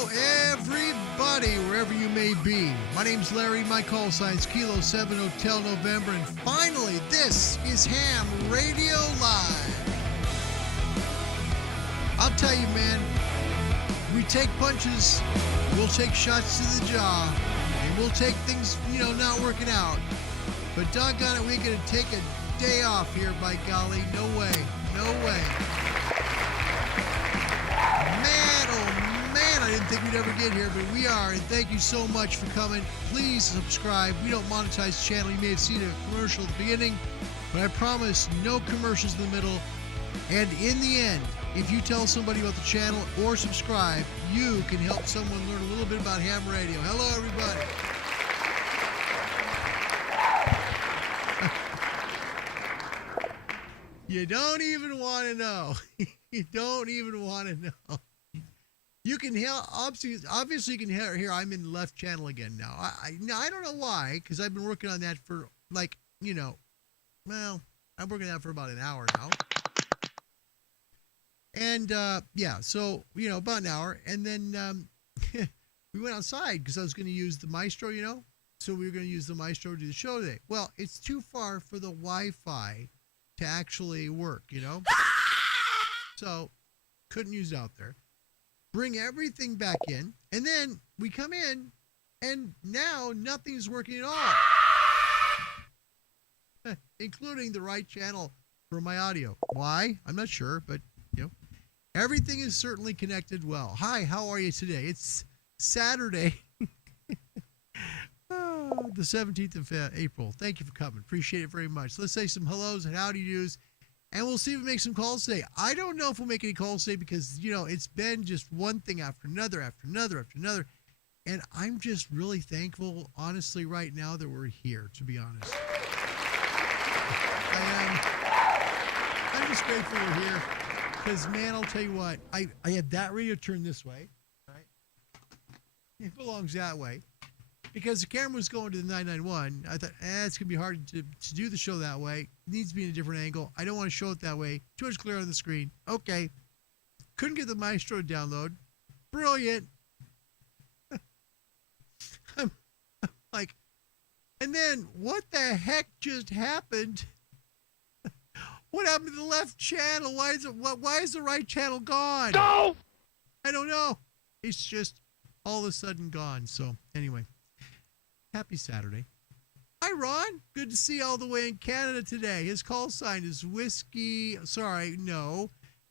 Hello, everybody, wherever you may be. My name's Larry. My call sign's Kilo 7 Hotel November. And finally, this is Ham Radio Live. I'll tell you, man, we take punches, we'll take shots to the jaw, and we'll take things, not working out. But doggone it, we're going to take a day off here, by golly. No way. No way. Man, I didn't think we'd ever get here, but we are, and thank you so much for coming. Please subscribe. We don't monetize the channel. You may have seen a commercial at the beginning, but I promise no commercials in the middle. And in the end, if you tell somebody about the channel or subscribe, you can help someone learn a little bit about Ham Radio. Hello, everybody. You don't even want to know. You don't even want to know. You can hear, obviously you can hear I'm in the left channel again now. I don't know why, because I've been working on that for I'm working on that for about an hour now. And so, about an hour. And then we went outside because I was going to use the Maestro, So we were going to use the Maestro to do the show today. Well, it's too far for the Wi-Fi to actually work, So couldn't use it out there. Bring everything back in, and then we come in, and now nothing's working at all, including the right channel for my audio. Why? I'm not sure, but everything is certainly connected well. Hi, how are you today? It's Saturday, the 17th of April. Thank you for coming. Appreciate it very much. Let's say some hellos and howdy do's. And we'll see if we make some calls today. I don't know if we'll make any calls today because, it's been just one thing after another, after another, after another. And I'm just really thankful, honestly, right now that we're here, to be honest. I am. I'm just grateful we're here because, man, I'll tell you what. I have that radio turned this way, right? It belongs that way. Because the camera was going to the 991, I thought, it's going to be hard to do the show that way. It needs to be in a different angle. I don't want to show it that way. Too much glare on the screen. Okay. Couldn't get the Maestro to download. Brilliant. I'm like, and then what the heck just happened? What happened to the left channel? Why is the right channel gone? No! I don't know. It's just all of a sudden gone. So anyway. Happy Saturday. Hi, Ron. Good to see you all the way in Canada today. His call sign is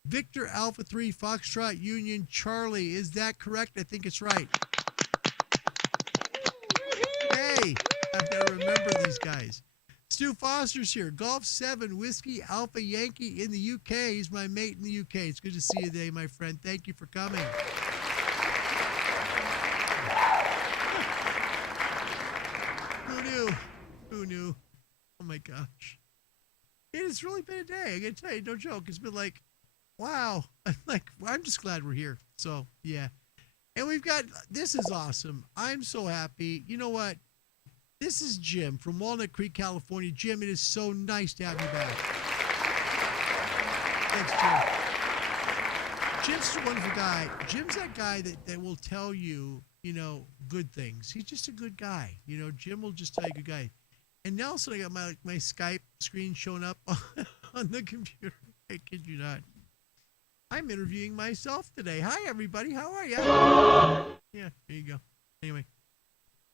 Victor Alpha 3 Foxtrot Union Charlie. Is that correct? I think it's right. Hey, I've got to remember these guys. Stu Foster's here. Golf 7 Whiskey Alpha Yankee in the UK. He's my mate in the UK. It's good to see you today, my friend. Thank you for coming. Who knew? Oh my gosh. It has really been a day. I gotta tell you, no joke. It's been like, wow. I'm just glad we're here. So, yeah. And this is awesome. I'm so happy. You know what? This is Jim from Walnut Creek, California. Jim, it is so nice to have you back. Thanks, Jim. Jim's a wonderful guy. Jim's that guy that will tell you, good things. He's just a good guy. Jim will just tell you good guy. And now also I got my Skype screen showing up on the computer. I kid you not. I'm interviewing myself today. Hi, everybody. How are you? Yeah, there you go. Anyway,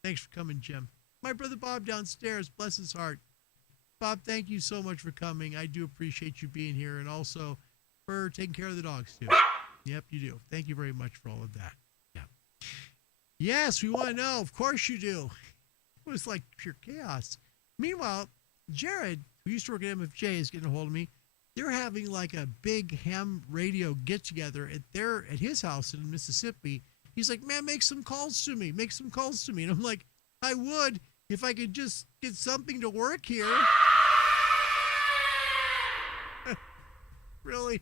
thanks for coming, Jim. My brother Bob downstairs, bless his heart. Bob, thank you so much for coming. I do appreciate you being here and also for taking care of the dogs, too. Yep, you do. Thank you very much for all of that. Yeah. Yes, we want to know. Of course you do. It was like pure chaos. Meanwhile, Jared, who used to work at MFJ, is getting a hold of me. They're having like a big ham radio get together at his house in Mississippi. He's like, man, make some calls to me. Make some calls to me. And I'm like, I would if I could just get something to work here. Really?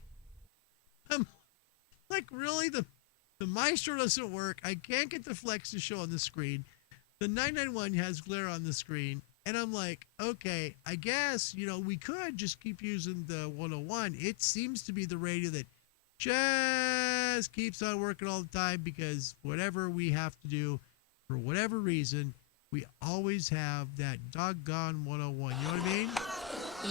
I'm like, really? The Maestro doesn't work. I can't get the Flex to show on the screen. The 991 has glare on the screen. And I'm like, okay, I guess, we could just keep using the 101. It seems to be the radio that just keeps on working all the time because whatever we have to do, for whatever reason, we always have that doggone 101. You know what I mean?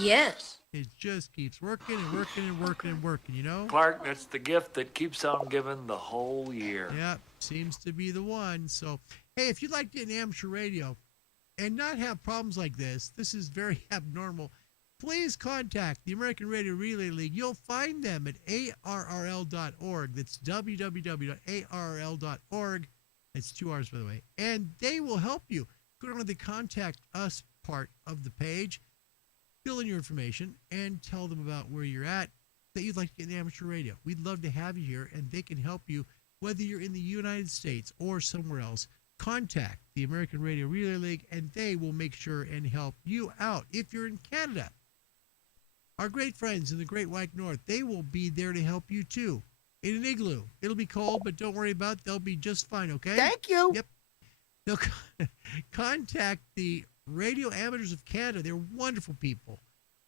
Yes. It just keeps working and working and working and working, you know? Clark, that's the gift that keeps on giving the whole year. Yep, seems to be the one. So, hey, if you'd like to get an amateur radio and not have problems like this is very abnormal, please contact the American Radio Relay League. You'll find them at arrl.org. That's www.arrl.org. That's 2 R's, by the way. And they will help you. Go down to the Contact Us part of the page, fill in your information, and tell them about where you're at, that you'd like to get an amateur radio. We'd love to have you here, and they can help you whether you're in the United States or somewhere else. Contact the American Radio Relay League, and they will make sure and help you out. If you're in Canada, our great friends in the Great White North, they will be there to help you too. In an igloo. It'll be cold, but don't worry about it. They'll be just fine, okay? Thank you. Yep. They'll contact the Radio Amateurs of Canada. They're wonderful people.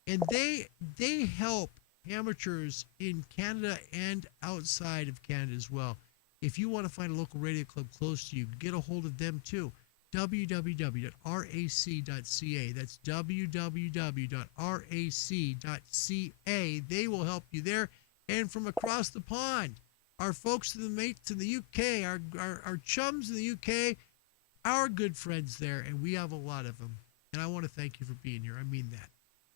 And they help amateurs in Canada and outside of Canada as well. If you want to find a local radio club close to you, get a hold of them too. www.rac.ca. That's www.rac.ca. They will help you there. And from across the pond, our folks and the mates in the UK, our chums in the UK, our good friends there, and we have a lot of them. And I want to thank you for being here. I mean that.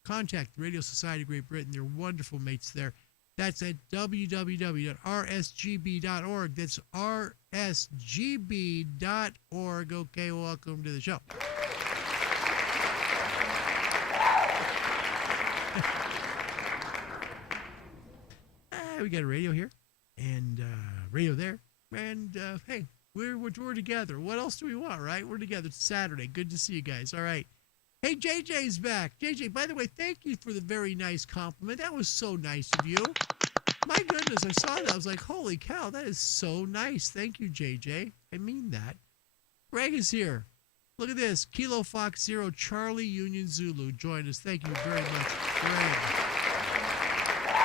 Contact the Radio Society of Great Britain. They're wonderful mates there. That's at www.rsgb.org. That's rsgb.org. Okay, welcome to the show. We got a radio here and radio there. And hey, we're together. What else do we want, right? We're together. It's Saturday. Good to see you guys. All right. Hey, JJ's back. JJ, by the way, thank you for the very nice compliment. That was so nice of you. My goodness, I saw that. I was like, holy cow, that is so nice. Thank you, JJ. I mean that. Greg is here. Look at this. Kilo Fox Zero Charlie Union Zulu joined us. Thank you very much, Greg.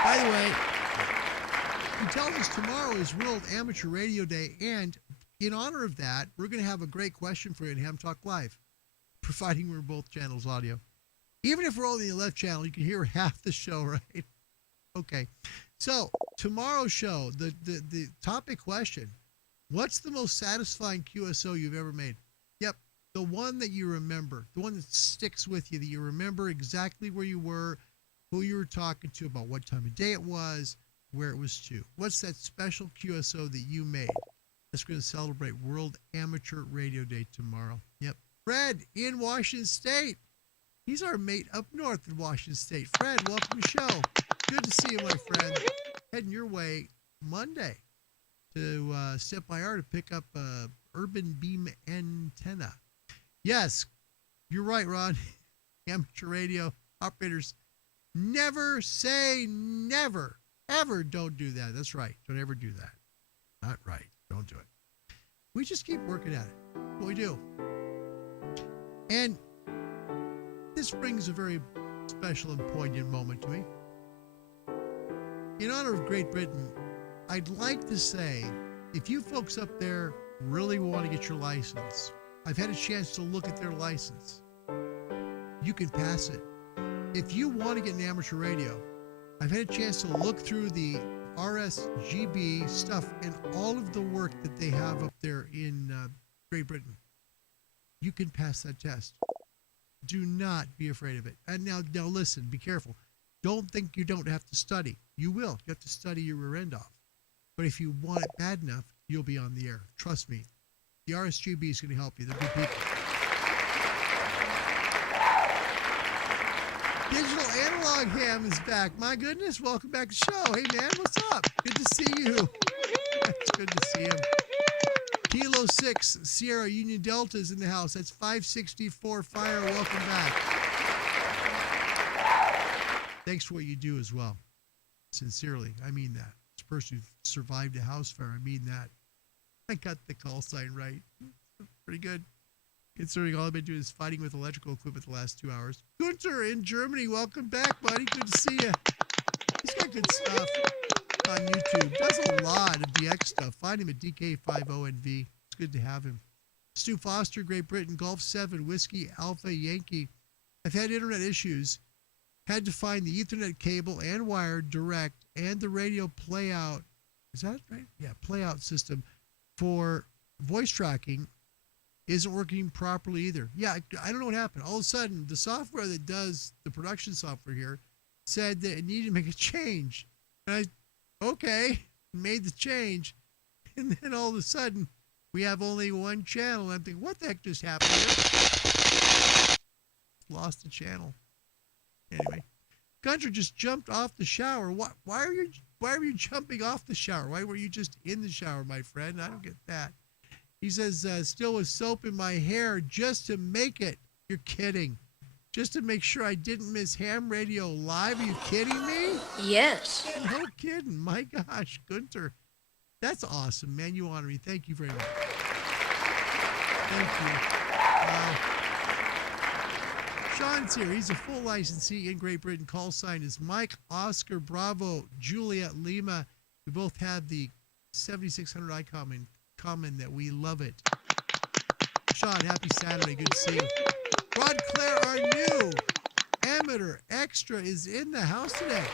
By the way, he tells us tomorrow is World Amateur Radio Day, and in honor of that, we're going to have a great question for you in Ham Talk Live, providing we're both channels audio. Even if we're only in the left channel, you can hear half the show, right? Okay. So tomorrow's show, the topic question, what's the most satisfying QSO you've ever made? Yep, the one that you remember, the one that sticks with you, that you remember exactly where you were, who you were talking to, about what time of day it was, where it was to. What's that special QSO that you made? That's going to celebrate World Amateur Radio Day tomorrow. Yep. Fred in Washington State. He's our mate up north in Washington State. Fred, welcome to the show. Good to see you, my friend. Heading your way Monday to Step IR to pick up a urban beam antenna. Yes, you're right, Ron. Amateur radio operators never say never. Ever don't do that. That's right. Don't ever do that. Not right. Don't do it. We just keep working at it. What we do. And this brings a very special and poignant moment to me. In honor of Great Britain, I'd like to say, if you folks up there really want to get your license, I've had a chance to look at their license. You can pass it. If you want to get an amateur radio, I've had a chance to look through the RSGB stuff and all of the work that they have up there in Great Britain. You can pass that test. Do not be afraid of it. And now listen, be careful. Don't think you don't have to study. You will. You have to study your rear end off. But if you want it bad enough, you'll be on the air. Trust me. The RSGB is going to help you. They're good people. Digital Analog Ham is back. My goodness, welcome back to the show. Hey, man, what's up? Good to see you. It's good to see him. Kilo 6, Sierra Union Delta is in the house. That's 564 Fire. Welcome back. Thanks for what you do as well. Sincerely, I mean that. This person who survived a house fire, I mean that. I got the call sign right. Pretty good. Considering all I've been doing is fighting with electrical equipment the last 2 hours. Gunter in Germany, welcome back, buddy. Good to see you. He's got good stuff on YouTube. Does a lot of DX tech stuff. Find him at DK50NV. It's good to have him. Stu Foster, Great Britain, Golf 7, Whiskey, Alpha, Yankee. I've had internet issues. Had to find the Ethernet cable and wire direct and the radio playout. Is that right? Yeah, playout system for voice tracking isn't working properly either. Yeah, I don't know what happened. All of a sudden, the software that does the production software here said that it needed to make a change. And made the change. And then all of a sudden, we have only one channel. I'm thinking, what the heck just happened here? Lost the channel. Anyway, Gunter just jumped off the shower. Why are you jumping off the shower? Why were you just in the shower, my friend? I don't get that. He says, still with soap in my hair just to make it. You're kidding. Just to make sure I didn't miss Ham Radio Live. Are you kidding me? Yes. No kidding. My gosh, Gunter. That's awesome, man. You honor me. Thank you very much. Thank you. Sean's here. He's a full licensee in Great Britain. Call sign is Mike Oscar Bravo Juliet Lima. We both have the 7600 icon in common that we love it. Sean, happy Saturday. Good to see you. Rod Clare, our new amateur extra, is in the house today.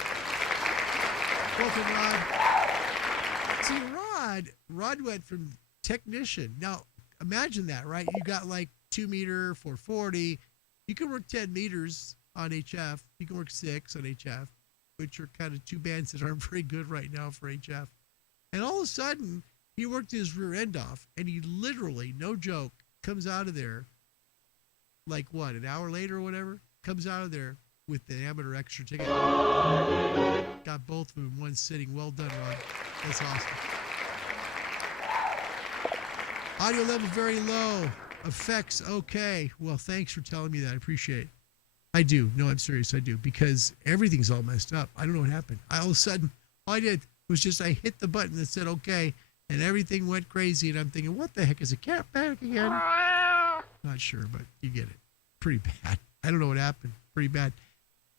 Welcome, Rod. See, Rod went from technician. Now, imagine that, right? You got like 2 meter, 440. You can work 10 meters on HF. You can work 6 on HF, which are kind of two bands that aren't very good right now for HF. And all of a sudden, he worked his rear end off, and he literally, no joke, comes out of there like what, an hour later or whatever? Comes out of there with the amateur extra ticket. Got both of them in one sitting. Well done, Rod. That's awesome. Audio level very low. Effects okay. Well, thanks for telling me that. I appreciate it. I do. No, I'm serious. I do. Because everything's all messed up. I don't know what happened. All of a sudden, all I did was just I hit the button that said okay, and everything went crazy. And I'm thinking, what the heck? Is a cat back again? Not sure, but you get it. Pretty bad. I don't know what happened. Pretty bad.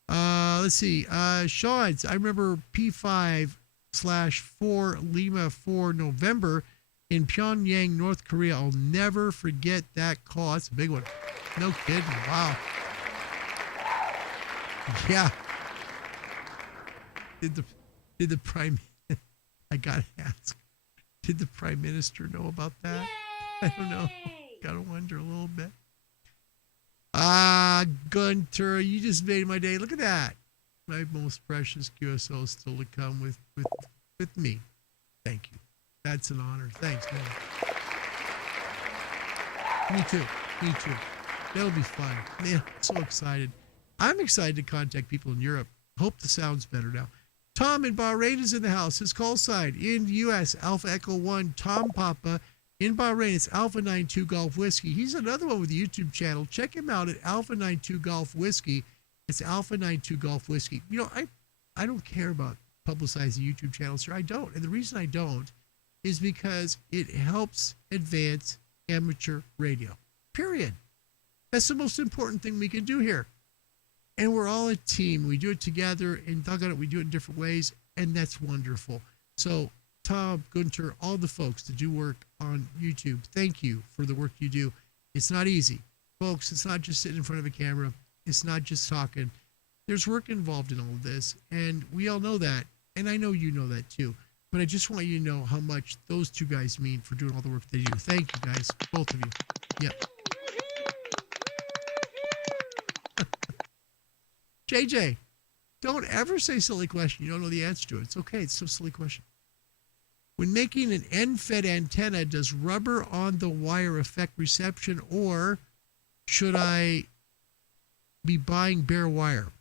Let's see. Sean's, I remember P5/4 Lima 4 November in Pyongyang, North Korea. I'll never forget that call. That's a big one. No kidding. Wow. Yeah. Did the prime, I gotta ask, did the prime minister know about that? Yay! I don't know. Gotta wonder a little bit. Gunter, you just made my day. Look at that. My most precious QSO is still to come with me. Thank you. That's an honor. Thanks, man. Me too. That'll be fun. Man, I'm so excited. I'm excited to contact people in Europe. Hope the sound's better now. Tom in Bahrain is in the house. His call sign in the U.S., Alpha Echo 1, Tom Papa. In Bahrain, it's Alpha 92 Golf Whiskey. He's another one with a YouTube channel. Check him out at Alpha 92 Golf Whiskey. It's Alpha 92 Golf Whiskey. You know, I don't care about publicizing YouTube channels here. I don't. And the reason I don't is because it helps advance amateur radio. Period. That's the most important thing we can do here. And we're all a team. We do it together, and doggone it, we do it in different ways, and that's wonderful. So Tom, Gunter, all the folks that do work on YouTube, thank you for the work you do. It's not easy. Folks, it's not just sitting in front of a camera. It's not just talking. There's work involved in all of this, and we all know that, and I know you know that too. But I just want you to know how much those two guys mean for doing all the work they do. Thank you, guys, both of you. Yep. JJ, don't ever say silly question. You don't know the answer to it. It's okay. It's still a silly question. When making an end-fed antenna, does rubber on the wire affect reception, or should I be buying bare wire?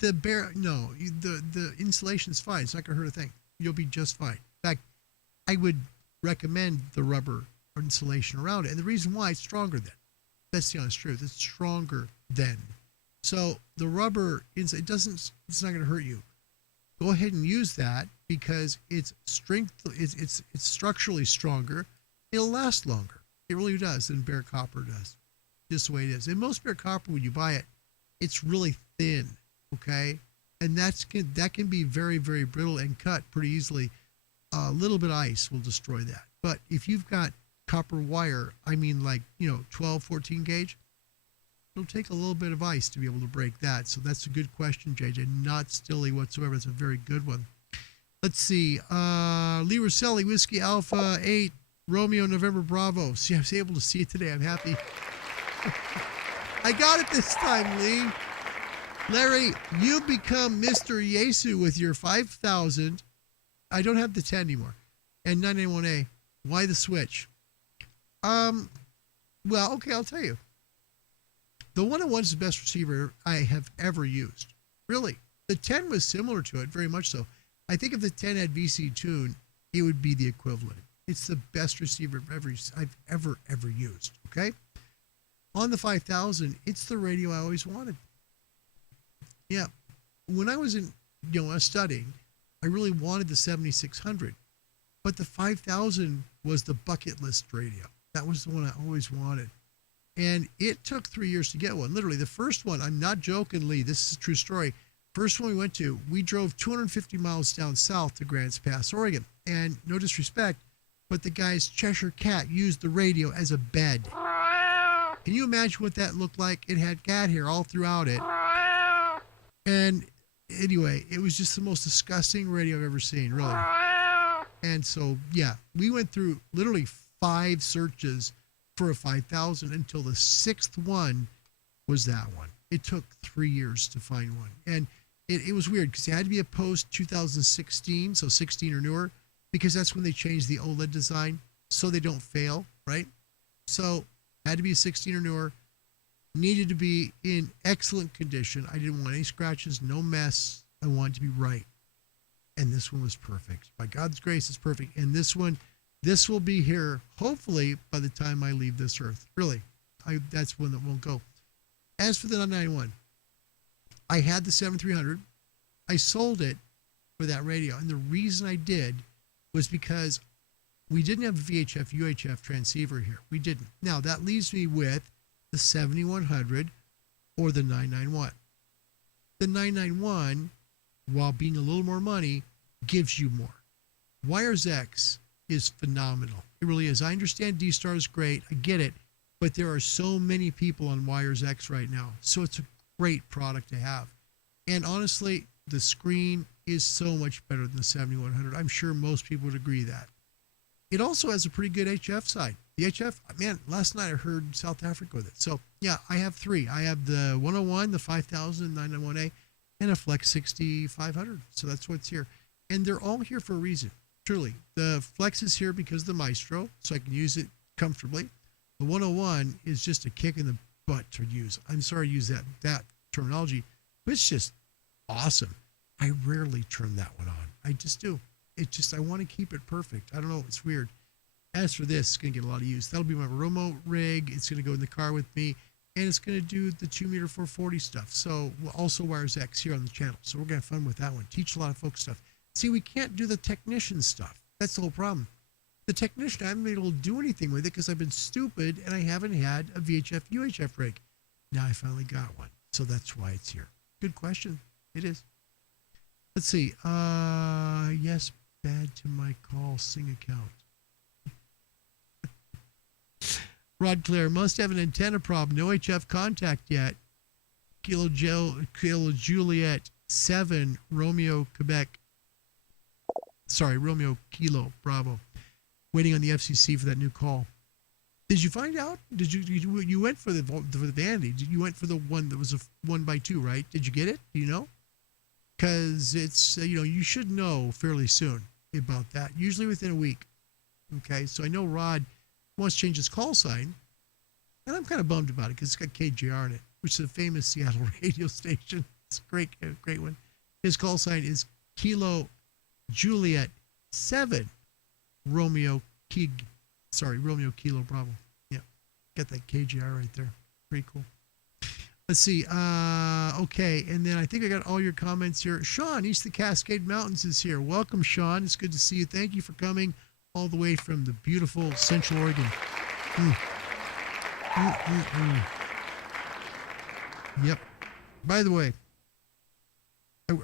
No, the insulation's fine. It's not going to hurt a thing. You'll be just fine. In fact, I would recommend the rubber insulation around it. And the reason why, it's stronger than. That's the honest truth. It's stronger than. So the rubber, it's not going to hurt you. Go ahead and use that because it's structurally stronger. It'll last longer. It really does than bare copper does. Just the way it is. And most bare copper, when you buy it, it's really thin. Okay, and that can be very, very brittle and cut pretty easily. A little bit of ice will destroy that. But if you've got copper wire, I mean like, 12, 14 gauge, it'll take a little bit of ice to be able to break that. So that's a good question, JJ. Not stilly whatsoever. It's a very good one. Let's see. Lee Rosselli, Whiskey Alpha 8, Romeo November Bravo. See, I was able to see it today. I'm happy. I got it this time, Lee. Larry, you become Mr. Yesu with your 5,000. I don't have the 10 anymore. And 991A. Why the switch? Well, okay, I'll tell you. The 101 is the best receiver I have ever used. Really. The 10 was similar to it, very much so. I think if the 10 had VC tune, it would be the equivalent. It's the best receiver I've ever used. Okay? On the 5000, it's the radio I always wanted. Yeah. When I was studying, I really wanted the 7600. But the 5000 was the bucket list radio. That was the one I always wanted. And it took 3 years to get one. Literally, the first one, I'm not joking, Lee, this is a true story. First one we went to, we drove 250 miles down south to Grants Pass, Oregon. And no disrespect, but the guy's Cheshire Cat used the radio as a bed. Can you imagine what that looked like? It had cat hair all throughout it. And anyway, it was just the most disgusting radio I've ever seen, really. And so, yeah, we went through literally 5 searches for a 5000 until the 6th one was that one. It took 3 years to find one. And it was weird because it had to be a post 2016, so 16 or newer, because that's when they changed the OLED design so they don't fail, right? So had to be a 16 or newer, needed to be in excellent condition. I didn't want any scratches, no mess. I wanted to be right. And this one was perfect. By God's grace, it's perfect. And this one, this will be here, hopefully, by the time I leave this earth. Really, that's one that won't go. As for the 991, I had the 7300. I sold it for that radio. And the reason I did was because we didn't have a VHF, UHF transceiver here. We didn't. Now, that leaves me with the 7100 or the 991. The 991, while being a little more money, gives you more. Wires X is phenomenal. It really is. I understand D-Star is great. I get it. But there are so many people on Wires X right now. So it's a great product to have. And honestly, the screen is so much better than the 7100. I'm sure most people would agree that. It also has a pretty good HF side. The HF, man, last night I heard South Africa with it. So yeah, I have 3. I have the 101, the 5000, 991A, and a Flex 6500. So that's what's here. And they're all here for a reason. Truly. The Flex is here because of the Maestro, so I can use it comfortably. The 101 is just a kick in the butt to use. I'm sorry to use that terminology, but it's just awesome. I rarely turn that one on. I just do. I want to keep it perfect. I don't know. It's weird. As for this, it's going to get a lot of use. That'll be my remote rig. It's going to go in the car with me, and it's going to do the 2-meter 440 stuff. So also Wires X here on the channel. So we're going to have fun with that one. Teach a lot of folks stuff. See, we can't do the technician stuff. That's the whole problem. The technician, I haven't been able to do anything with it because I've been stupid and I haven't had a VHF, UHF rig. Now I finally got one. So that's why it's here. Good question. It is. Let's see. Yes, bad to my call sing account. Rod Clare must have an antenna problem. No HF contact yet. Kilo Juliet 7 Romeo Quebec. Sorry, Romeo Kilo Bravo. Waiting on the FCC for that new call. Did you find out? Did you went for the Vandy? You went for the one that was a 1x2, right? Did you get it? Do you know? Because it's you should know fairly soon about that. Usually within a week. Okay, so I know Rod wants to change his call sign, and I'm kind of bummed about it because it's got KJR in it, which is a famous Seattle radio station. It's a great one. His call sign is Kilo Juliet 7 Romeo Kilo Bravo. Yeah, got that KGR right there. Pretty cool. Let's see. Okay, and then I think I got all your comments here. Sean, East of the Cascade Mountains is here. Welcome, Sean. It's good to see you. Thank you for coming all the way from the beautiful Central Oregon. Yep. By the way,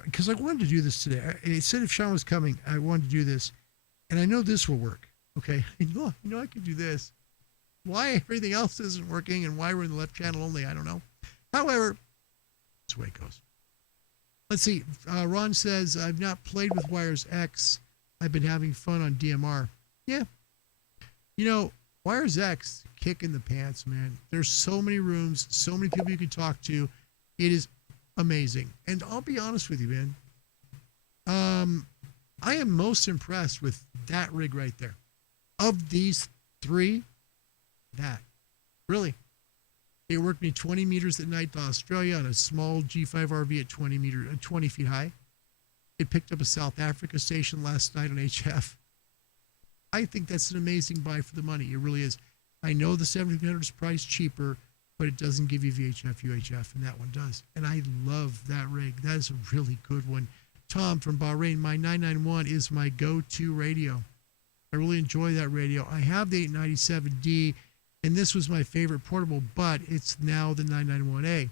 because I wanted to do this today. I said if Sean was coming, I wanted to do this. And I know this will work. Okay. I can do this. Why everything else isn't working and why we're in the left channel only, I don't know. However, that's the way it goes. Let's see. Ron says, I've not played with Wires X. I've been having fun on DMR. Yeah. Wires X, kick in the pants, man. There's so many rooms, so many people you can talk to. It is amazing. And I'll be honest with you, man. I am most impressed with that rig right there. Of these three, that. Really. It worked me 20 meters at night to Australia on a small G5 RV at 20 feet high. It picked up a South Africa station last night on HF. I think that's an amazing buy for the money. It really is. I know the 1700 is priced cheaper, but it doesn't give you VHF, UHF, and that one does. And I love that rig. That is a really good one. Tom from Bahrain, my 991 is my go-to radio. I really enjoy that radio. I have the 897D, and this was my favorite portable, but it's now the 991A.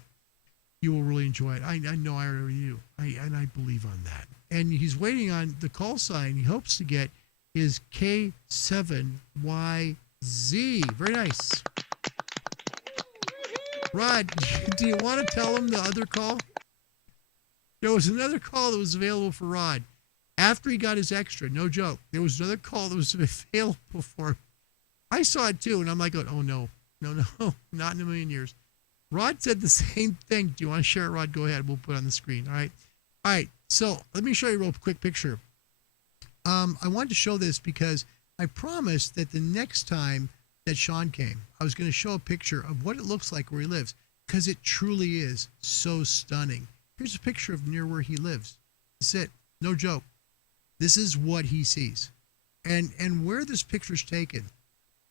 You will really enjoy it. I know I already do, and I believe on that. And he's waiting on the call sign he hopes to get is K7YZ. Very nice. Rod, do you want to tell him the other call? There was another call that was available for Rod. After he got his extra, no joke, there was another call that was available for him. I saw it too, and I'm like, oh no, not in a million years. Rod said the same thing. Do you want to share it, Rod? Go ahead. We'll put it on the screen. All right. So let me show you a real quick picture. I wanted to show this because I promised that the next time that Sean came, I was going to show a picture of what it looks like where he lives, because it truly is so stunning. Here's a picture of near where he lives. That's it. No joke. This is what he sees. And where this picture's taken,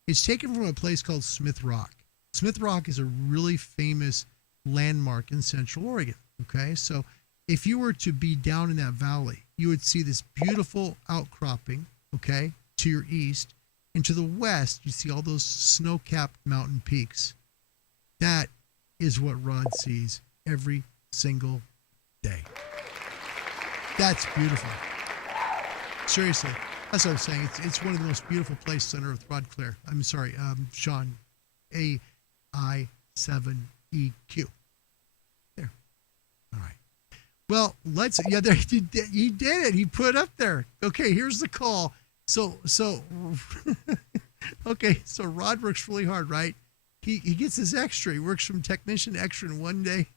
it's taken from a place called Smith Rock. Smith Rock is a really famous landmark in Central Oregon. Okay, so if you were to be down in that valley, you would see this beautiful outcropping, okay, to your east. And to the west, you see all those snow-capped mountain peaks. That is what Rod sees every single day. That's beautiful. Seriously, that's what I'm saying. It's one of the most beautiful places on earth, Rod Clare. I'm sorry, Sean. AI7EQ. There. All right. Well, there he did it. He put it up there. Okay, here's the call. So okay, so Rod works really hard, right? He gets his extra. He works from technician to extra in one day.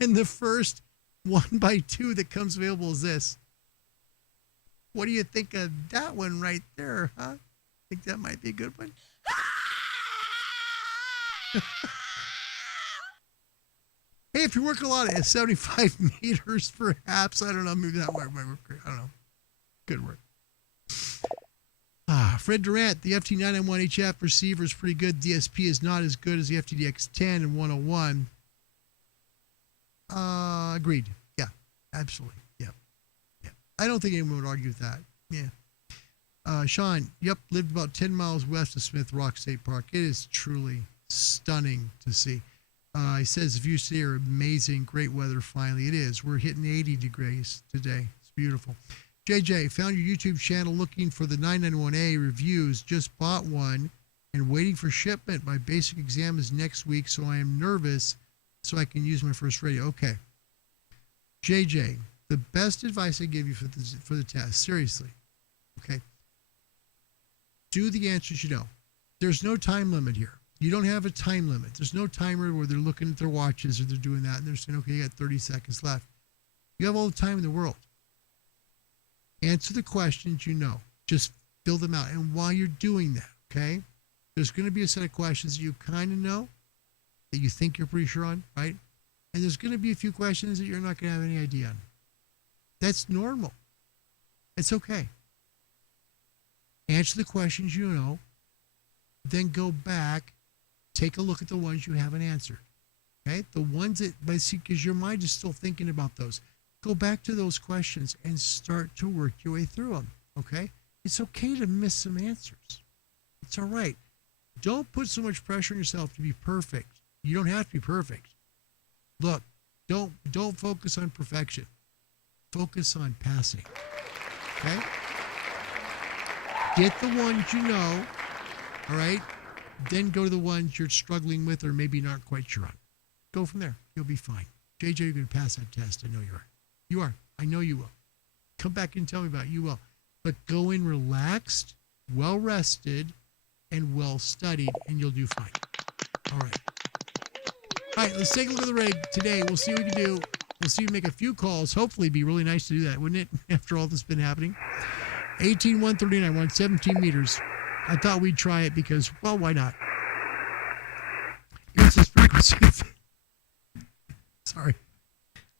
And the first 1x2 that comes available is this. What do you think of that one right there, huh? Think that might be a good one? Hey, if you work a lot at 75 meters, perhaps, I don't know, maybe that might work. I don't know. Good work. Fred Durant, the FT991HF receiver is pretty good. DSP is not as good as the FTDX10 and 101. Agreed. Yeah, absolutely. Yeah. I don't think anyone would argue with that. Yeah. Sean, lived about 10 miles west of Smith Rock State Park. It is truly stunning to see. He says the views today are amazing. Great weather finally. It is. We're hitting 80 degrees today. It's beautiful. JJ, found your YouTube channel looking for the 991A reviews. Just bought one and waiting for shipment. My basic exam is next week, so I am nervous so I can use my first radio. Okay. JJ, the best advice I give you for the test, seriously, okay, do the answers you know. There's no time limit here. You don't have a time limit. There's no timer where they're looking at their watches or they're doing that and they're saying, okay, you got 30 seconds left. You have all the time in the world. Answer the questions you know. Just fill them out. And while you're doing that, okay, there's going to be a set of questions that you kind of know, that you think you're pretty sure on, right? And there's going to be a few questions that you're not going to have any idea on. That's normal. It's okay. Answer the questions you know, then go back, take a look at the ones you haven't answered. Okay? The ones that, because your mind is still thinking about those. Go back to those questions and start to work your way through them. Okay? It's okay to miss some answers. It's all right. Don't put so much pressure on yourself to be perfect. You don't have to be perfect. Look, don't focus on perfection. Focus on passing. Okay? Get the ones you know, all right? Then go to the ones you're struggling with or maybe not quite sure on. Go from there. You'll be fine. JJ, you're going to pass that test. I know you are. You are. I know you will. Come back and tell me about it. You will. But go in relaxed, well-rested, and well-studied, and you'll do fine. All right. All right, let's take a look at the rig today. We'll see what we can do. We'll see you make a few calls. Hopefully, it'd be really nice to do that, wouldn't it, after all that's been happening? 18139, we're on 17 meters. I thought we'd try it because, well, why not? It's this frequency. Sorry.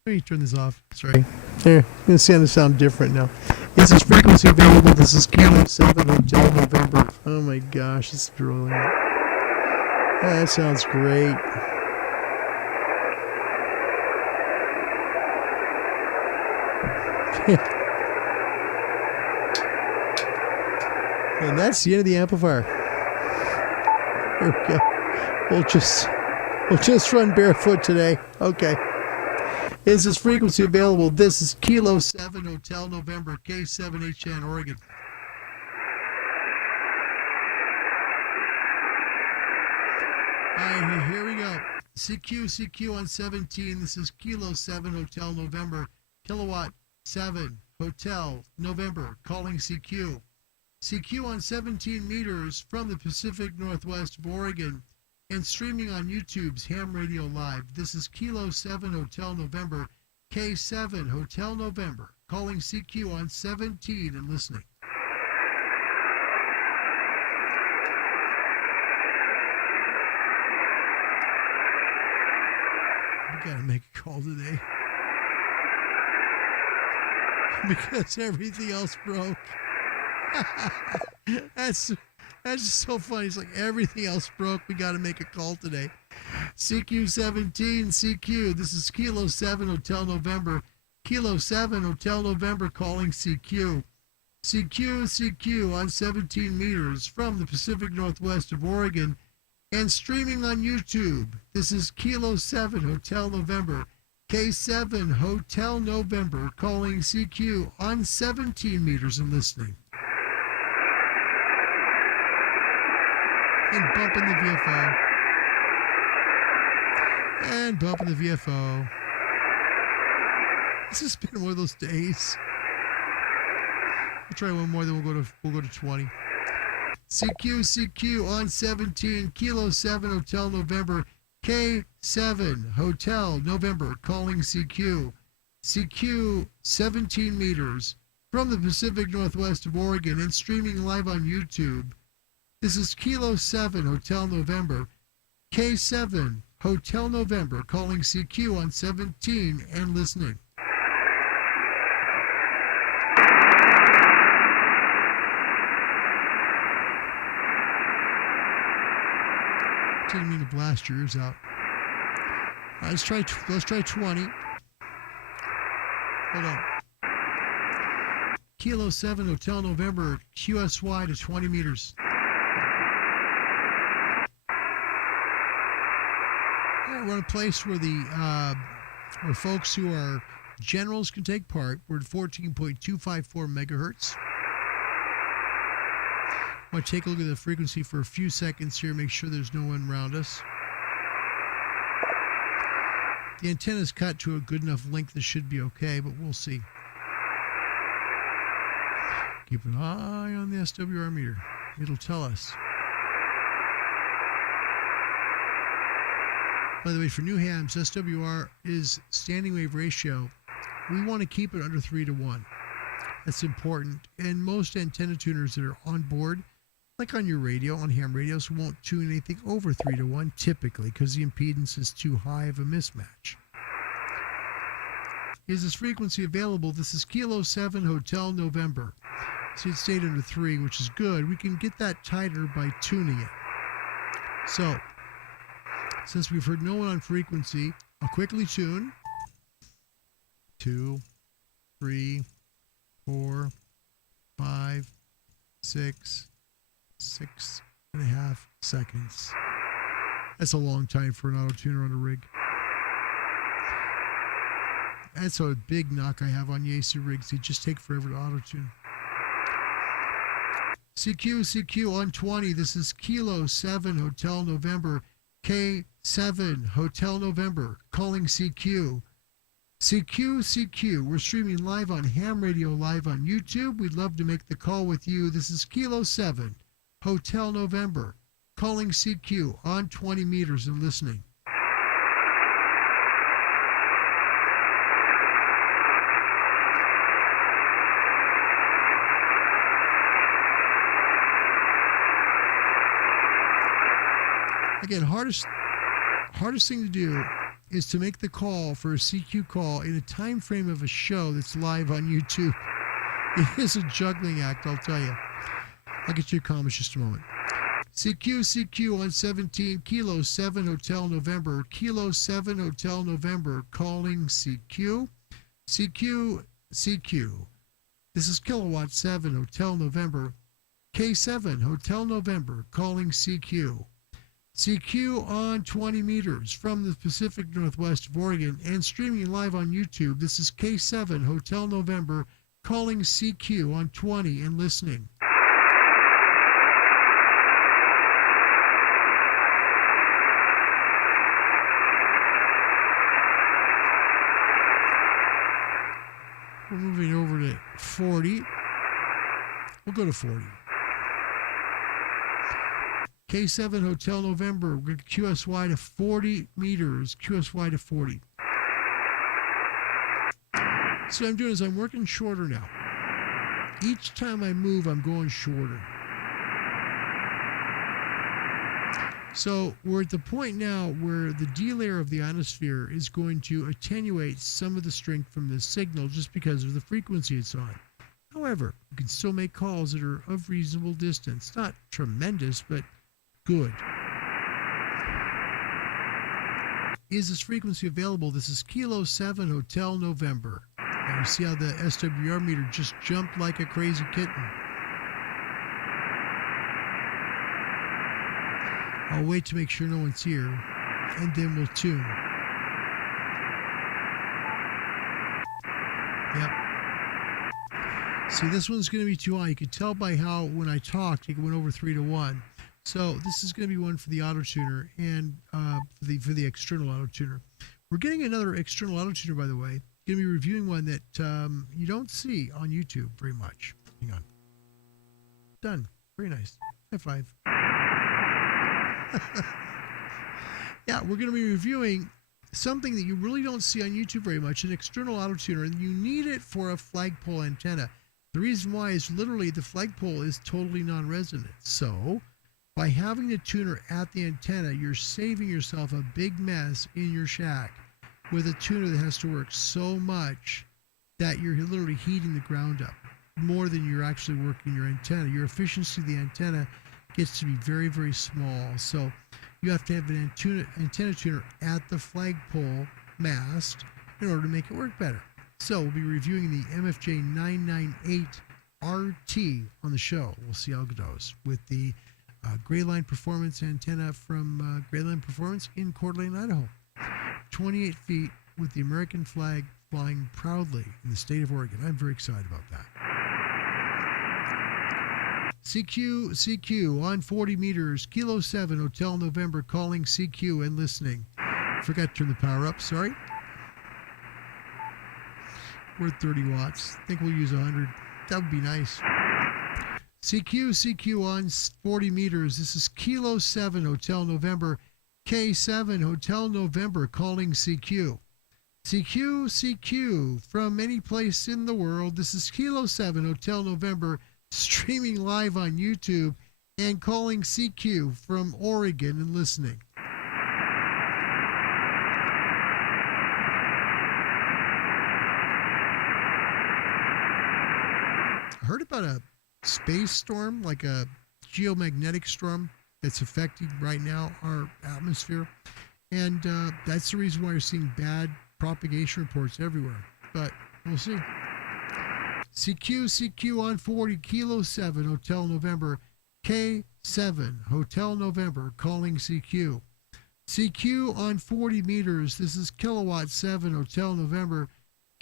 Let me turn this off. Sorry. There. I'm going to see how this sound different now. Is this frequency available? This is Kilo 7 Hotel November. Oh my gosh, this is brilliant. That sounds great. And that's the end of the amplifier. Here we go. We'll just run barefoot today. Okay. Is this frequency available? This is Kilo 7 Hotel November, K7HN, Oregon. All right, here we go. CQ on 17. This is Kilo 7 Hotel November, Kilowatt 7 Hotel November, calling CQ. CQ on 17 meters from the Pacific Northwest of Oregon and streaming on YouTube's HamRadio Live. This is Kilo 7 Hotel November, K7 Hotel November, calling CQ on 17 and listening. We gotta make a call today. Because everything else broke. That's just so funny. It's like everything else broke. We got to make a call today. CQ17, CQ. This is Kilo 7 Hotel November. Kilo 7 Hotel November calling CQ. CQ on 17 meters from the Pacific Northwest of Oregon and streaming on YouTube. This is Kilo 7 Hotel November. K7 Hotel November calling CQ on 17 meters and listening. And bumping the VFO. And bumping the VFO. This has been one of those days. We'll try one more, then we'll go to 20. CQ on 17, Kilo 7 Hotel November, K7 Hotel November calling CQ. CQ 17 meters from the Pacific Northwest of Oregon and streaming live on YouTube. This is Kilo 7 Hotel November, K7 Hotel November, calling CQ on 17 and listening. Didn't mean to blast your ears out. All right, let's try 20. Hold on. Kilo 7 Hotel November, QSY to 20 meters. We're in a place where where folks who are generals can take part. We're at 14.254 megahertz. I want to take a look at the frequency for a few seconds here, make sure there's no one around us. The antenna is cut to a good enough length, this should be okay, but we'll see. Keep an eye on the SWR meter. It'll tell us. By the way, for new hams, SWR is standing wave ratio. We want to keep it under 3-to-1. That's important. And most antenna tuners that are on board, like on your radio, on ham radios, won't tune anything over 3-to-1 typically because the impedance is too high of a mismatch. Is this frequency available? This is Kilo 7 Hotel November. See, it stayed under 3, which is good. We can get that tighter by tuning it. So, since we've heard no one on frequency, I'll quickly tune. 2, 3, 4, 5, 6, 6.5 seconds. That's a long time for an auto tuner on a rig. That's a big knock I have on Yaesu rigs. They just take forever to auto tune. CQ on 20. This is Kilo 7 Hotel November. K7 Hotel November. Calling CQ. CQ. We're streaming live on Ham Radio Live on YouTube. We'd love to make the call with you. This is Kilo 7 Hotel November. Calling CQ on 20 meters and listening. Again, hardest thing to do is to make the call for a CQ call in a time frame of a show that's live on YouTube. It is a juggling act, I'll tell you. I'll get to your comments just a moment. CQ on 17, Kilo 7 Hotel November. Kilo 7 Hotel November, calling CQ. CQ. This is Kilowatt 7 Hotel November. K7 Hotel November, calling CQ. CQ on 20 meters from the Pacific Northwest of Oregon and streaming live on YouTube. This is K7 Hotel November, calling CQ on 20 and listening. We're moving over to 40. We'll go to 40. K7 Hotel November, we're going to QSY to 40 meters, QSY to 40. So what I'm doing is I'm working shorter now. Each time I move, I'm going shorter. So we're at the point now where the D layer of the ionosphere is going to attenuate some of the strength from the signal just because of the frequency it's on. However, you can still make calls that are of reasonable distance. Not tremendous, but good. Is this frequency available? This is Kilo 7 Hotel November. And you see how the SWR meter just jumped like a crazy kitten. I'll wait to make sure no one's here, and then we'll tune. Yep. See, this one's going to be too high. You can tell by how, when I talked, it went over 3 to 1. So this is going to be one for the auto tuner and for the external auto tuner. We're getting another external auto tuner, by the way. Going to be reviewing one that you don't see on YouTube very much. Hang on. Done. Very nice. High five. Yeah, we're going to be reviewing something that you really don't see on YouTube very much, an external auto tuner, and you need it for a flagpole antenna. The reason why is literally the flagpole is totally non-resonant. So by having the tuner at the antenna, you're saving yourself a big mess in your shack with a tuner that has to work so much that you're literally heating the ground up more than you're actually working your antenna. Your efficiency of the antenna gets to be very, very small. So you have to have an antenna tuner at the flagpole mast in order to make it work better. So we'll be reviewing the MFJ 998RT on the show. We'll see how it goes with the Gray Line Performance antenna from Gray Line Performance in Coeur d'Alene, Idaho. 28 feet with the American flag flying proudly in the state of Oregon. I'm very excited about that. CQ on 40 meters, Kilo 7 Hotel November, calling CQ and listening. Forgot to turn the power up, sorry. We're at 30 watts. I think we'll use 100. That would be nice. CQ on 40 meters. This is Kilo 7 Hotel November, K7 Hotel November, calling CQ. CQ from any place in the world. This is Kilo 7 Hotel November, streaming live on YouTube and calling CQ from Oregon and listening. I heard about a space storm, like a geomagnetic storm that's affecting right now our atmosphere. And that's the reason why you're seeing bad propagation reports everywhere. But we'll see. CQ on 40, Kilo 7 Hotel November, K7 Hotel November, calling CQ. CQ on 40 meters. This is Kilowatt 7 Hotel November,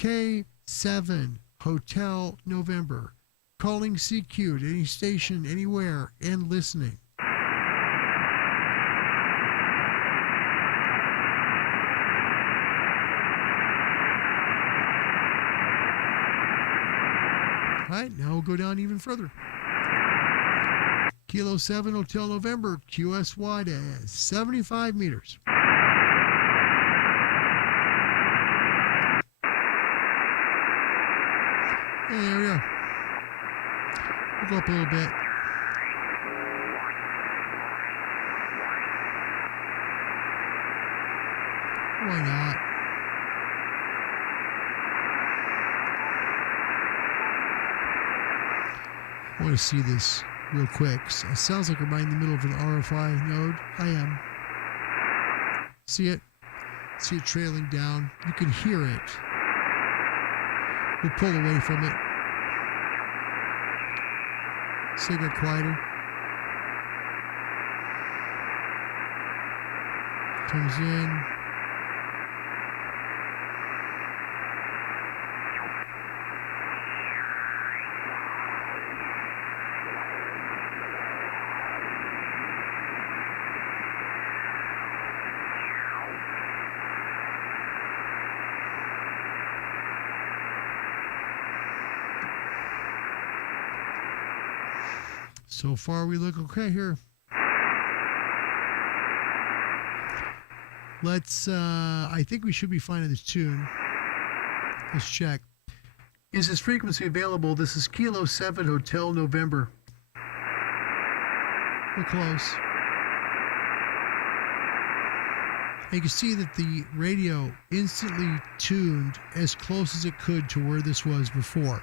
K7 Hotel November. calling CQ to any station, anywhere, and listening. All right, now we'll go down even further. Kilo 7 Hotel November, QSY to 75 meters. And there we go. We'll go up a little bit. Why not? I want to see this real quick. It sounds like I'm right in the middle of an RFI node. I am. See it? See it trailing down. You can hear it. We'll pull away from it. See it got quieter. Comes in. So far, we look okay here. Let's, I think we should be fine in this tune. Let's check. Is this frequency available? This is Kilo 7 Hotel November. We're close. You can see that the radio instantly tuned as close as it could to where this was before.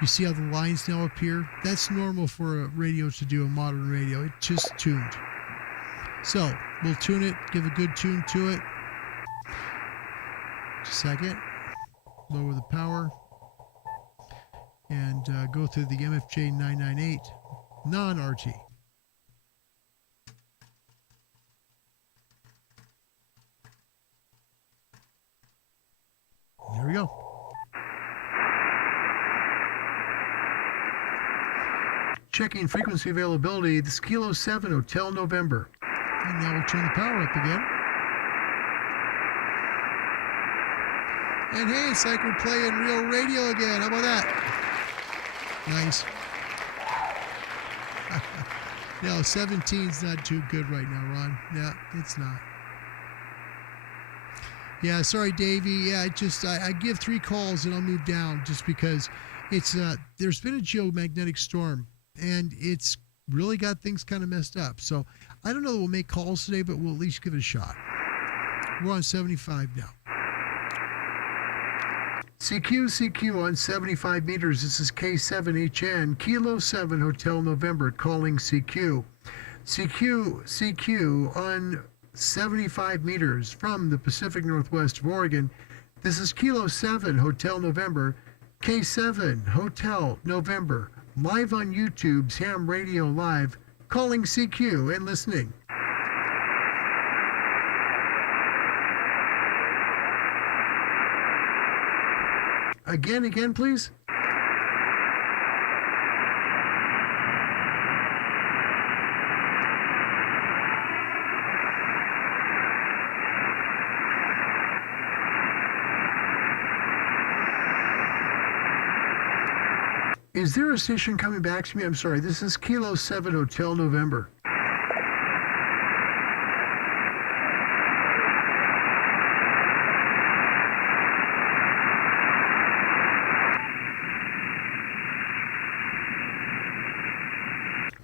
You see how the lines now appear? That's normal for a radio to do, a modern radio. It just tuned. So we'll tune it, give a good tune to it. Just a second. Lower the power. And go through the MFJ 998 non-RT. There we go. Checking frequency availability. This is Kilo 7 Hotel November. And now we'll turn the power up again. And hey, it's like we're playing real radio again. How about that? Nice. No, 17's not too good right now, Ron. No, it's not. Yeah, sorry, Davey. Yeah, I give 3 calls and I'll move down just because it's there's been a geomagnetic storm. And it's really got things kind of messed up. So I don't know that we'll make calls today, but we'll at least give it a shot. We're on 75 now. CQ on 75 meters. This is K7HN, Kilo 7 Hotel November, calling CQ. CQ on 75 meters from the Pacific Northwest of Oregon. This is Kilo 7 Hotel November, K7 Hotel November. Live on YouTube's Ham Radio Live, calling CQ and listening. Again, please. Is there a station coming back to me? I'm sorry. This is Kilo 7 Hotel November.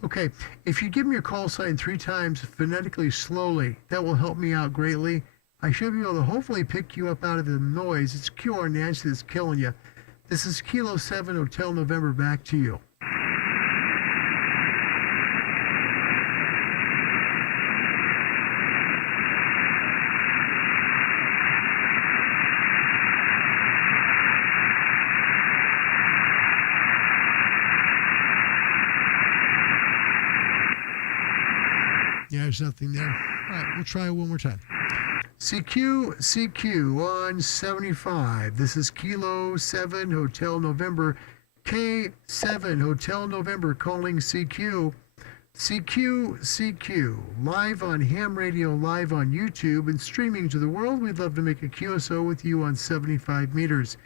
Okay, if you give me your call sign 3 times phonetically slowly, that will help me out greatly. I should be able to hopefully pick you up out of the noise. It's QR Nancy that's killing you. This is Kilo 7 Hotel November, back to you. Yeah, there's nothing there. All right, we'll try it one more time. CQ on 75. This is Kilo 7 Hotel November, K7 Hotel November calling CQ. CQ, live on Ham Radio, live on YouTube, and streaming to the world. We'd love to make a QSO with you on 75 meters.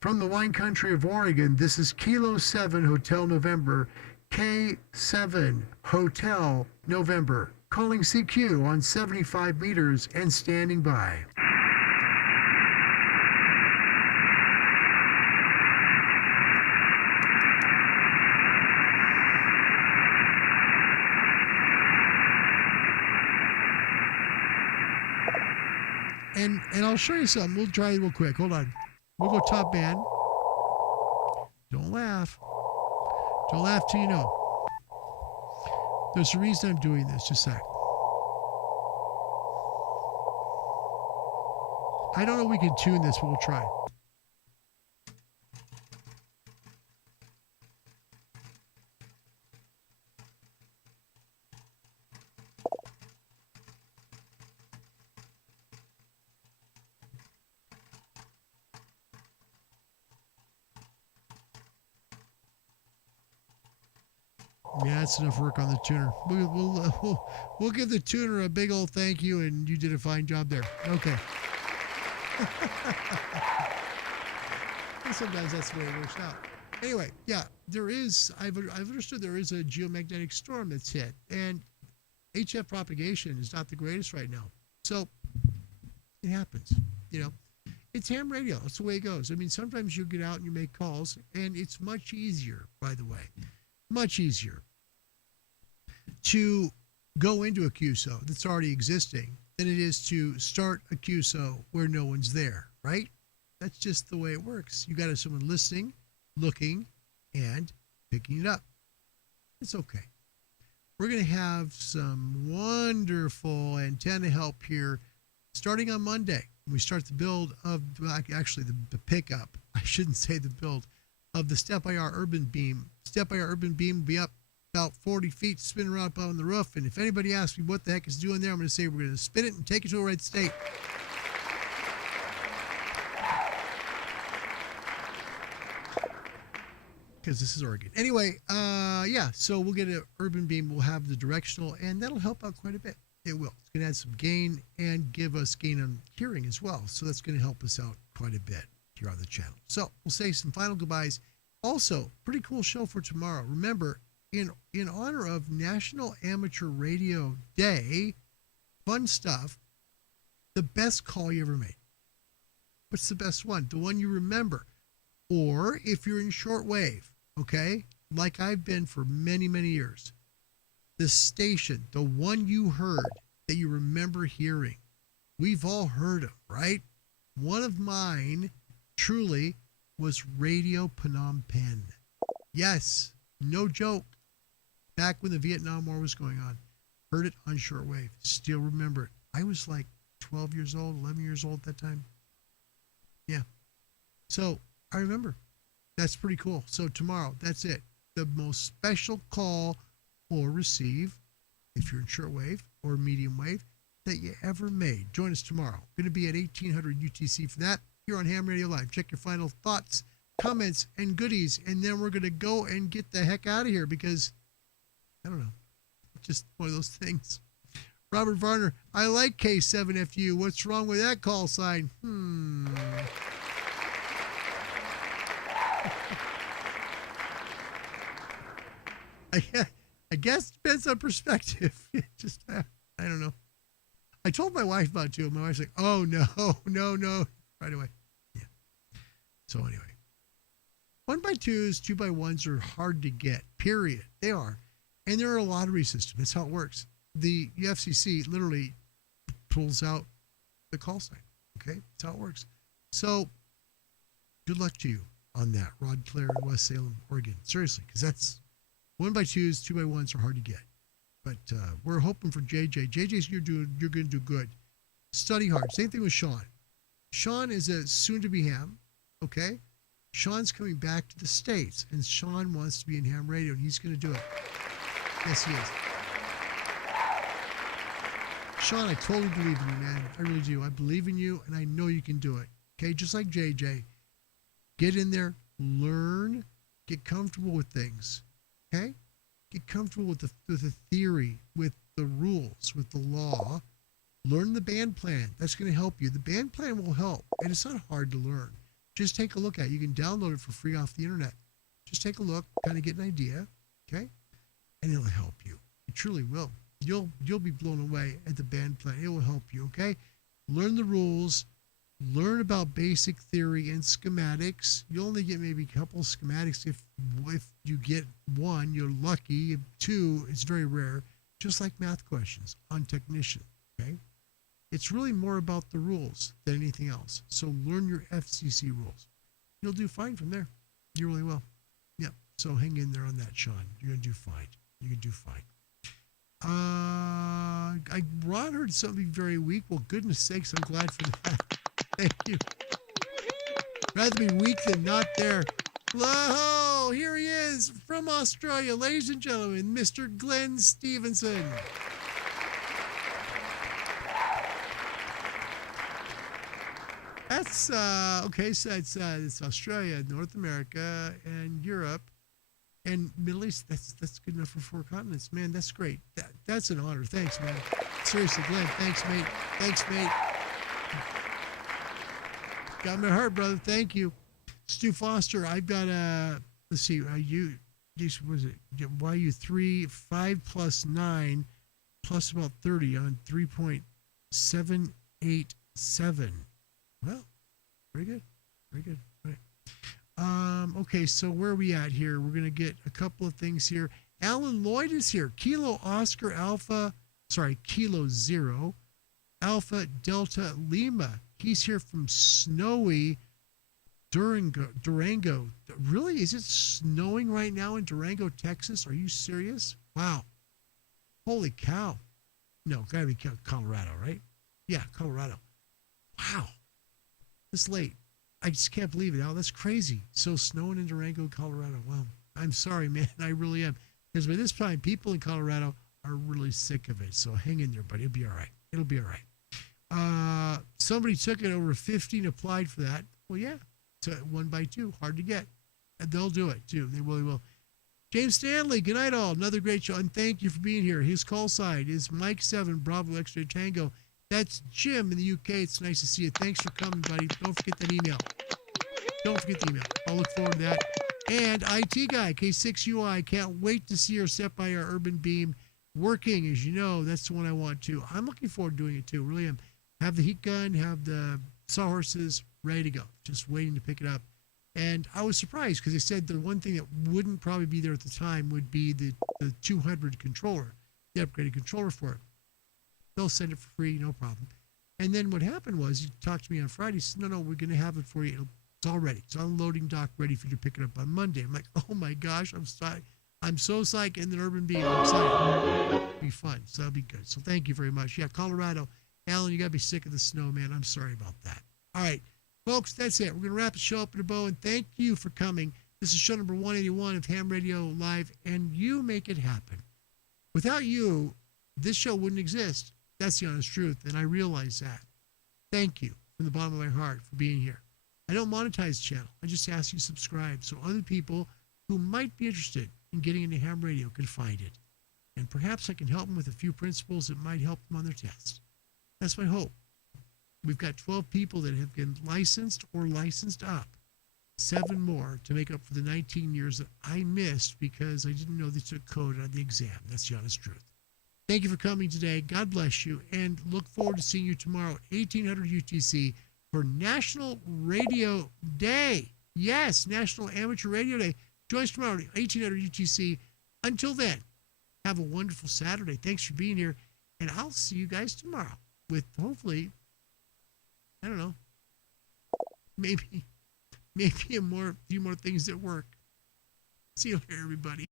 From the wine country of Oregon, this is Kilo 7 Hotel November, K7 Hotel November, calling CQ on 75 meters and standing by. And I'll show you something. We'll try it real quick. Hold on. We'll go top band. Don't laugh. Don't laugh till you know. There's a reason I'm doing this. Just a sec. I don't know if we can tune this, but we'll try. Yeah, that's enough work on the tuner. We'll give the tuner a big old thank you, and you did a fine job there. Okay. Sometimes that's the way it works out. Anyway, yeah, I've understood there is a geomagnetic storm that's hit, and HF propagation is not the greatest right now. So it happens, It's ham radio. That's the way it goes. I mean, sometimes you get out and you make calls, and it's much easier, by the way, much easier to go into a QSO that's already existing than it is to start a QSO where no one's there, right? That's just the way it works. You got to have someone listening, looking, and picking it up. It's okay. We're going to have some wonderful antenna help here starting on Monday. We start the build of, actually the pickup, I shouldn't say the build, of the Step-IR Urban Beam. Step-IR Urban Beam will be up about 40 feet, spinning around up on the roof. And if anybody asks me what the heck it's doing there, I'm going to say we're going to spin it and take it to a red state. Because this is Oregon. Anyway, so we'll get an urban beam. We'll have the directional, and that'll help out quite a bit. It will. It's going to add some gain and give us gain on hearing as well. So that's going to help us out quite a bit here on the channel. So we'll say some final goodbyes. Also, pretty cool show for tomorrow. Remember, in honor of National Amateur Radio Day, fun stuff, the best call you ever made. What's the best one? The one you remember. Or if you're in shortwave, okay, like I've been for many, many years, the station, the one you heard that you remember hearing. We've all heard them, right? One of mine, truly, was Radio Phnom Penh. Yes, no joke. Back when the Vietnam War was going on. Heard it on shortwave. Still remember it. I was like 12 years old, 11 years old at that time. Yeah. So I remember. That's pretty cool. So tomorrow, that's it. The most special call or receive, if you're in shortwave or medium wave, that you ever made. Join us tomorrow. Going to be at 1800 UTC for that here on Ham Radio Live. Check your final thoughts, comments, and goodies, and then we're going to go and get the heck out of here because, I don't know, just one of those things. Robert Varner, I like K7FU. What's wrong with that call sign? I guess it depends on perspective. Just, I don't know. I told my wife about it too. My wife's like, oh, no, right away. Yeah. So anyway, 1x2s, 2x1s are hard to get, period. They are. And they're a lottery system. That's how it works. The FCC literally pulls out the call sign. Okay? That's how it works. So good luck to you on that. Rod Clare in West Salem, Oregon. Seriously, because that's 1x2s, 2x1s are hard to get. But we're hoping for JJ. JJ's you're going to do good. Study hard. Same thing with Sean. Sean is a soon-to-be ham. Okay? Sean's coming back to the States, and Sean wants to be in ham radio, and he's going to do it. Yes, he is. Sean, I totally believe in you, man. I really do. I believe in you, and I know you can do it. Okay? Just like JJ. Get in there, learn, Get comfortable with things. Okay? Get comfortable with the theory, with the rules, with the law. Learn the band plan. That's going to help you. The band plan will help, and it's not hard to learn. Just take a look at it. You can download it for free off the internet. Just take a look, kind of get an idea, okay? And it'll help you. It truly will. You'll be blown away at the band plan. It will help you, okay? Learn the rules. Learn about basic theory and schematics. You'll only get maybe a couple of schematics. If you get one, you're lucky. If two, it's very rare. Just like math questions on technician, okay? It's really more about the rules than anything else. So learn your FCC rules. You'll do fine from there. You really will. Yep. So hang in there on that, Sean. You're going to do fine. You can do fine. Ron heard something very weak. Well, goodness sakes, I'm glad for that. Thank you. Rather be weak than not there. Hello, here he is from Australia, ladies and gentlemen, Mr. Glenn Stevenson. That's okay. So it's Australia, North America, and Europe, and Middle East. That's good enough for 4 continents, man. That's great. That's an honor. Thanks, man. Seriously, Glenn. Thanks, mate. Thanks, mate. Got my heart, brother. Thank you, Stu Foster. I've got let's see. Was it YU 5 plus 9 plus about 30 on 3.787. Well, very good. Very good. All right. Okay, so where are we at here? We're going to get a couple of things here. Alan Lloyd is here. Kilo Zero, Alpha Delta Lima. He's here from snowy Durango. Really? Is it snowing right now in Durango, Texas? Are you serious? Wow. Holy cow. No, gotta be Colorado, right? Yeah, Colorado. Wow. This late. I just can't believe it. Al, that's crazy. So snowing in Durango, Colorado. Wow. I'm sorry, man. I really am. Because by this time, people in Colorado are really sick of it. So hang in there, buddy. It'll be all right. It'll be all right. Somebody took it over 50 and applied for that. Well, yeah. So 1 by 2. Hard to get. And they'll do it, too. They really will. James Stanley, good night, all. Another great show. And thank you for being here. His call sign is Mike 7, Bravo X-Ray Tango. That's Jim in the UK. It's nice to see you. Thanks for coming, buddy. Don't forget that email. Don't forget the email. I'll look forward to that. And IT Guy, K6UI. Can't wait to see her set by our Urban Beam working. As you know, that's the one I want to. I'm looking forward to doing it, too. Really am. Have the heat gun, have the sawhorses ready to go. Just waiting to pick it up. And I was surprised because they said the one thing that wouldn't probably be there at the time would be the 200 controller, the upgraded controller for it. They'll send it for free, no problem. And then what happened was, he talked to me on Friday. He said, no, we're going to have it for you. It's all ready. It's on loading dock, ready for you to pick it up on Monday. I'm like, oh my gosh, I'm so psyched. And then Urban Beam, I'm excited. It'll be fun. So that'll be good. So thank you very much. Yeah, Colorado. Alan, you got to be sick of the snow, man. I'm sorry about that. All right, folks, that's it. We're going to wrap the show up in a bow, and thank you for coming. This is show number 181 of Ham Radio Live, and you make it happen. Without you, this show wouldn't exist. That's the honest truth, and I realize that. Thank you from the bottom of my heart for being here. I don't monetize the channel. I just ask you to subscribe so other people who might be interested in getting into ham radio can find it. And perhaps I can help them with a few principles that might help them on their test. That's my hope. We've got 12 people that have been licensed or licensed up. 7 more to make up for the 19 years that I missed because I didn't know they took code on the exam. That's the honest truth. Thank you for coming today. God bless you. And look forward to seeing you tomorrow at 1800 UTC for National Radio Day. Yes, National Amateur Radio Day. Join us tomorrow at 1800 UTC. Until then, have a wonderful Saturday. Thanks for being here. And I'll see you guys tomorrow with hopefully, I don't know, maybe a few more things that work. See you later, everybody.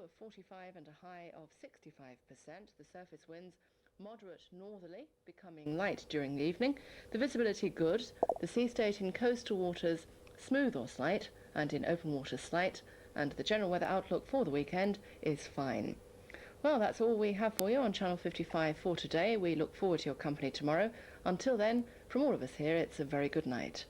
Of 45 and a high of 65%. The surface winds moderate northerly, becoming light during the evening. The visibility good. The sea state in coastal waters smooth or slight, and in open waters slight. And the general weather outlook for the weekend is fine. Well, that's all we have for you on Channel 55 for today. We look forward to your company tomorrow. Until then, from all of us here, it's a very good night.